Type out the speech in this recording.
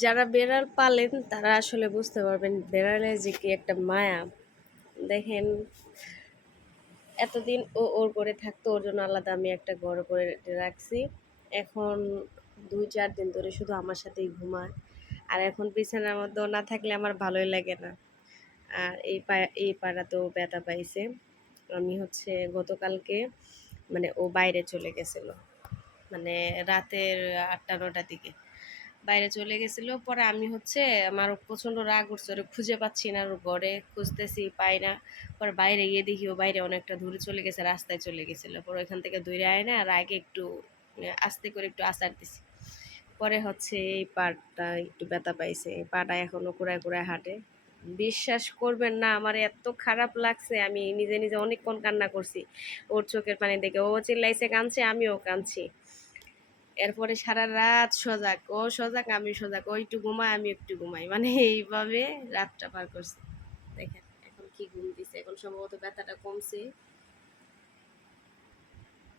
যারা বেড়াল পালেন তারা আসলে বুঝতে পারবেন বেড়ালের যে কি একটা মায়া। দেখেন, এতদিন ও ওর করে থাকতো, ওর জন্য আলাদা আমি একটা ঘর করে রাখছি। এখন 2-4 দিন ধরে শুধু আমার সাথেই ঘুমায়। আর এখন বিছানার মধ্যেও না থাকলে আমার ভালোই লাগে না। আর এই পাড়াতেও ব্যথা পাইছে। আমি হচ্ছে গতকালকে, মানে ও বাইরে চলে গেছিল, মানে রাতের 8টা-9টার দিকে বাইরে চলে গেছিল। পরে আমি হচ্ছে, আমার প্রচণ্ড রাগ উঠছে, ওরে খুঁজে পাচ্ছি না, ওর ঘরে খুঁজতেছি পাই না। পরে বাইরে গিয়ে দেখি ও বাইরে অনেকটা দূরে চলে গেছে, রাস্তায় চলে গেছিলো। পরে ওইখান থেকে দূরে আয় না, আর আগে একটু আস্তে করে একটু আসার দিছি। পরে হচ্ছে এই পাটা একটু ব্যথা পাইছে, এই পাটা এখনো কুড়ায় কুড়ায় হাঁটে। বিশ্বাস করবেন না, আমার এত খারাপ লাগছে, আমি নিজে নিজে অনেকক্ষণ কান্না করছি ওর চোখের পানি দেখে। ও চিল্লাইছে, কাঁদছে, আমিও কাঁদছি। এরপরে সারা রাত সজাগ, ও সজাগ আমি সজাগ, ও একটু ঘুমায় আমি একটু ঘুমাই, মানে এইভাবে রাতটা পার করছি। দেখেন এখন কি ঘুম দিছে, এখন সম্ভবত ব্যথাটা কমছে।